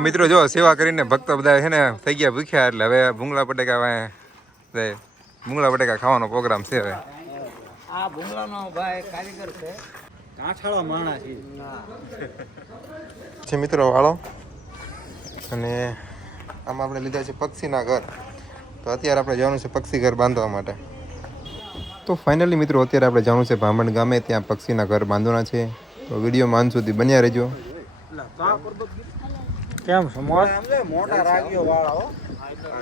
મિત્રો જો સેવા કરીને ભક્તો બધા છે ને થઈ ગયા ભૂખ્યા એટલે હવે ભૂંગળા બટેકા ભૂંગળા બટેકા ખાવાનો પ્રોગ્રામ છે હવે. આ ભૂંગળાનો ભાઈ કારીગર છે, કાંઠાળો માણસ છે મિત્રો વાળો. અને આમાં આપણે લીધા છે પક્ષીના ઘર. તો અત્યારે આપણે જવાનું છે પક્ષી ઘર બાંધવા માટે. તો ફાઇનલી મિત્રો અત્યારે આપણે જવાનું છે ભામણ ગામે, ત્યાં પક્ષીના ઘર બાંધવાના છે. તો વિડીયોમાં અંત સુધી બન્યા રહેજો. કેમ છે મોટા રાગીઓ વાળા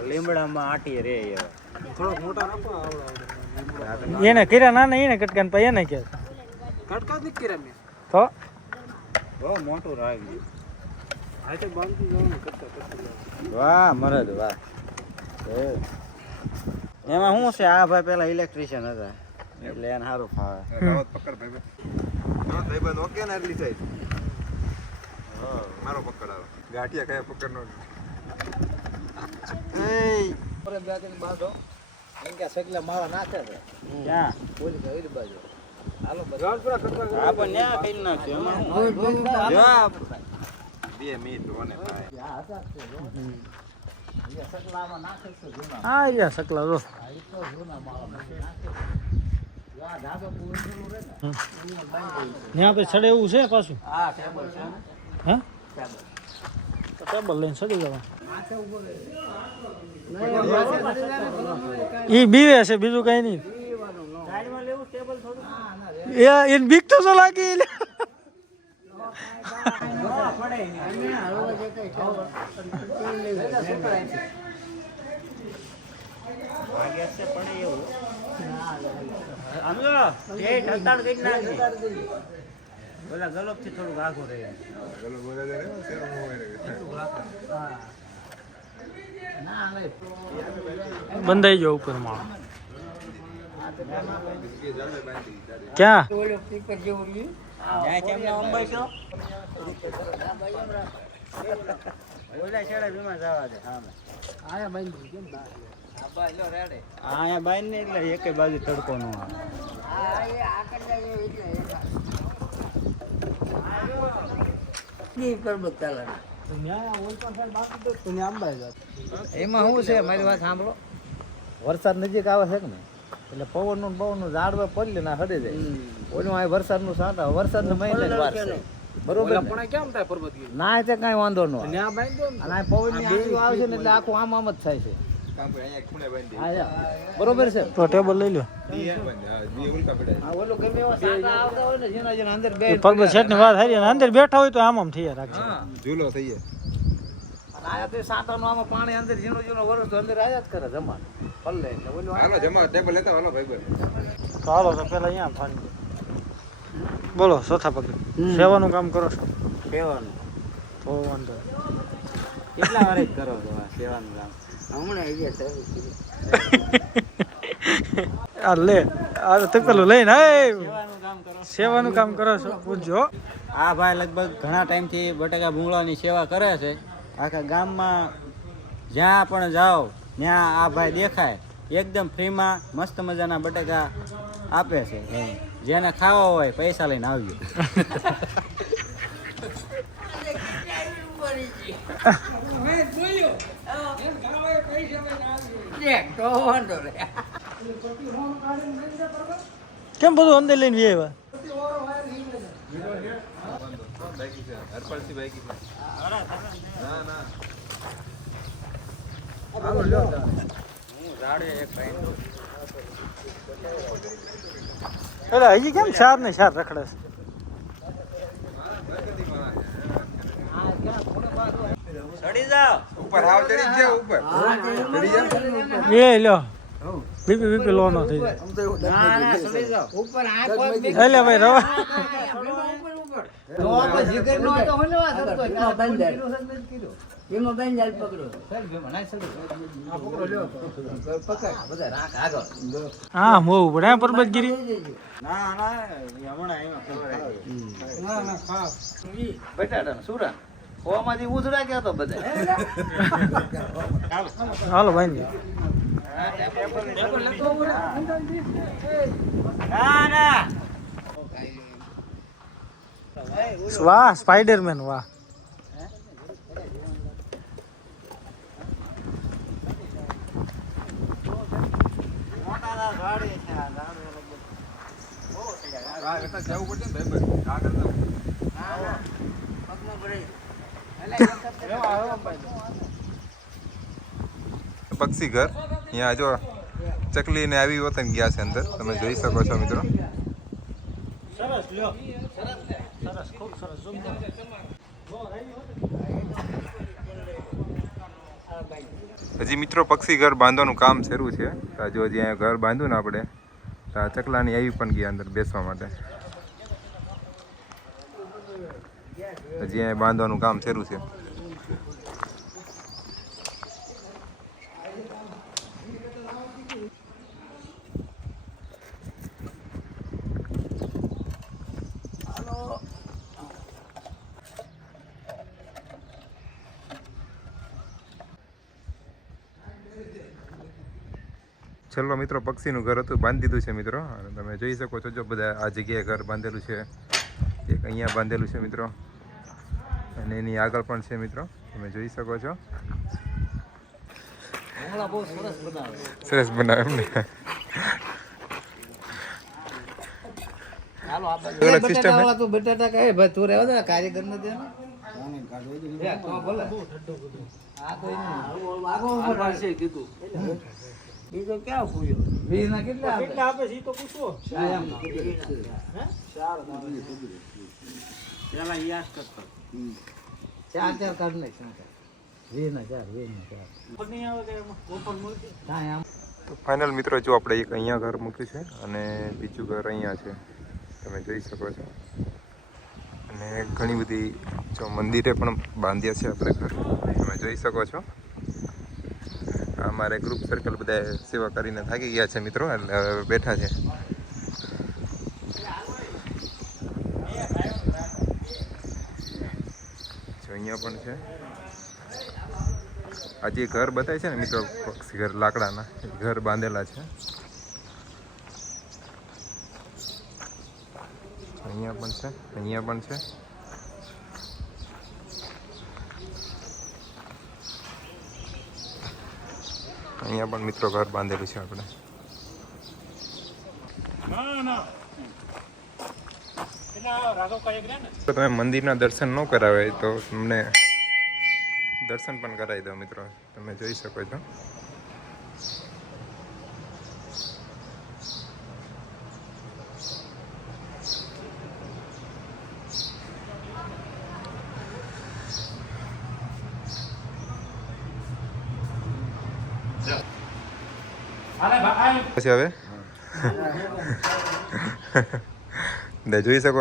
લીમડામાં આટી રે થોડોક મોટા રાખો એને કર્યા ના એને કટકાન પૈયા ને કે કટકા જ કર્યા મેં તો બહુ મોટું રાગી આ તો બાંધી જવાનું કટકા વાહ મરદ વાહ. એમાં શું છે આ ભાઈ પેલા ઇલેક્ટ્રિશિયન હતા એટલે એને સારું ફાવે. પકડ ભાઈ બંધ ઓકે ને એટલી સાઈડ મારો પકડ આવે ગાંઠિયા કયા પકડ નો બાંધો એમ કે સગલા મારા નાખે છે ક્યાં બોલી કે ઓલી બાજુ હાલો બધા પૂરા કટકા આ પણ ન્યા કઈ નાખ્યો એમાં જો 2 મિનિટ ઓને ભાઈ આ હતા છે એ સગલામાં નાખે છે જૂના હા યા સગલા જો આ તો જૂના માળા નાખે યા ધાગો પૂરું રે ને ન્યા પે છડે એવું છે પાછું હા ટેબલ છે હે ટેબલ લઈને ચડી જવા ઈ બીવે છે બીજું કઈ નહીં. એ બીક તો લાગી બોલા ગલોબ થી થોડું આઘો રહે બંધાઈ જાવ ઉપર માં ક્યાં અહીંયા બાઈ ને એટલે એક બાજુ તડકો નો એમાં શું છે મારી વાત સાંભળો, વરસાદ નજીક આવે છે ને એટલે પવન નું ઝાડવા પડલે ના હડે જાય ઓલું આ વરસાદ નું સાટા વરસાદ નો મહિને વાર છે બરોબર કેમ થાય પર્વત ના તે કઈ વાંધો ન અને પવન ની આંચુ આવે છે ને એટલે આખું આમ આમ જ થાય છે બરોબર છે. તો ટેબલ લઈ લો પર્વત શેઠ ની વાત હારી અંદર બેઠા હોય તો આમ આમ થઈ રાખશે ઝૂલો થઈ જાય. આયા તે સાટા નો આમાં પાણી અંદર ઝીણો ઝીણો વરસ તો અંદર આયા જ કરે જમા પલ્લે એટલે ઓલો હાલો જમા ટેબલ લેતા હાલો ભાઈ તો હાલો તો પેલા અહીંયા ફાડી બોલો ચોથા પગ સેવાનું કામ કરો છો સેવાનું તો વાંધો કેટલા વાર કરો છો સેવાનું કામ હમણાં આવી ગયા આ લે આ તો પેલું લઈને સેવાનું કામ કરો છો પૂછજો. આ ભાઈ લગભગ ઘણા ટાઈમથી બટાકા ભૂંગળાની સેવા કરે છે. આખા ગામમાં જ્યાં પણ જાઓ ત્યાં આ ભાઈ દેખાય એકદમ ફ્રીમાં મસ્ત મજાના બટાકા આપે છે. જેને ખાવા હોય પૈસા લઈને આવજો. કેમ બધું અંદર લઈને આવ્યા? હજી કેમ ચાર ને ચાર રખડે છે? ચડી જાઓ ઉપર હાવ ચડી જાઓ ઉપર ચડી જાઓ એ લો બીપી લો ન થઈ જાય. ના ના ચડી જાઓ ઉપર આ એટલે ભાઈ રવા તો આપણે જીગર નો તો હોને વાત હતો બંધ એમાં બંધ જાલ પકડો સર જો મનાય ચડી આ પકડો લ્યો પકડ બધા રાખ આગળ હા મો પડે પર્વતગીરી ના ના હમણા એમાં ના ના ખા બટાટા સુરા ઓમાંથી ઉધડા ગયા તો બધા હાલો ભાઈ ના ના વાહ સ્પાઈડરમેન વાહ પક્ષી ઘર અહીંયા જો ચકલી ને આવી વતન ગયા છે અંદર, તમે જોઈ શકો છો મિત્રો. સરસ લ્યો, સરસ ખૂબ સરસ. હજી મિત્રો પક્ષી ઘર બાંધવાનું કામ શરૂ છે. જો હજી અહીંયા ઘર બાંધ્યું ને આપણે, તો આ ચકલાની આવી પણ ગયા અંદર બેસવા માટે. હજી અહીંયા બાંધવાનું કામ શરૂ છે. છેલ્લો મિત્રો પક્ષીનું ઘર હતું, બાંધી દીધું છે મિત્રો. અને તમે જોઈ શકો છો જો બધા આ જગ્યાએ ઘર બાંધેલું છે. એક અહીંયા બાંધેલું છે મિત્રો, અને એની આગળ પણ છે મિત્રો, તમે જોઈ શકો છો. સરસ બનાવે એમ ને. બટાટા કહે ભાઈ તું રહેવા દે, કારીગર ને દે બીજો ક્યાં પૂછ્યો? વીના કેટલા આપે છે તો પૂછો. પેલા યાદ કરતો. ચાર કાઢ નાખ. વીના ચાર. ફાઇનલ મિત્રો જો આપણે એક અહીંયા ઘર મૂક્યું છે અને બીજું ઘર અહીંયા છે, તમે જોઈ શકો છો. અને ઘણી બધી જો મંદિરે પણ બાંધ્યા છે આપણે ઘર, તમે જોઈ શકો છો. અમારે ગ્રુપ સર્કલ બધા સેવા કરીને થાકી ગયા છે મિત્રો, એટલે હવે બેઠા છે. જો અહીંયા પણ છે. આ જે ઘર બતાય છે ને મિત્રો, પક્ષી ઘર લાકડાના ઘર બાંધેલા છે. અહીંયા પણ છે, અહીંયા પણ છે. અહીંયા પણ મિત્રો ઘર બાંધેલું છે આપણે. તો તમે મંદિરના દર્શન ન કરાવે તો તમને દર્શન પણ કરાવી દો મિત્રો, તમે જોઈ શકો છો. પછી હવે જોઈ શકો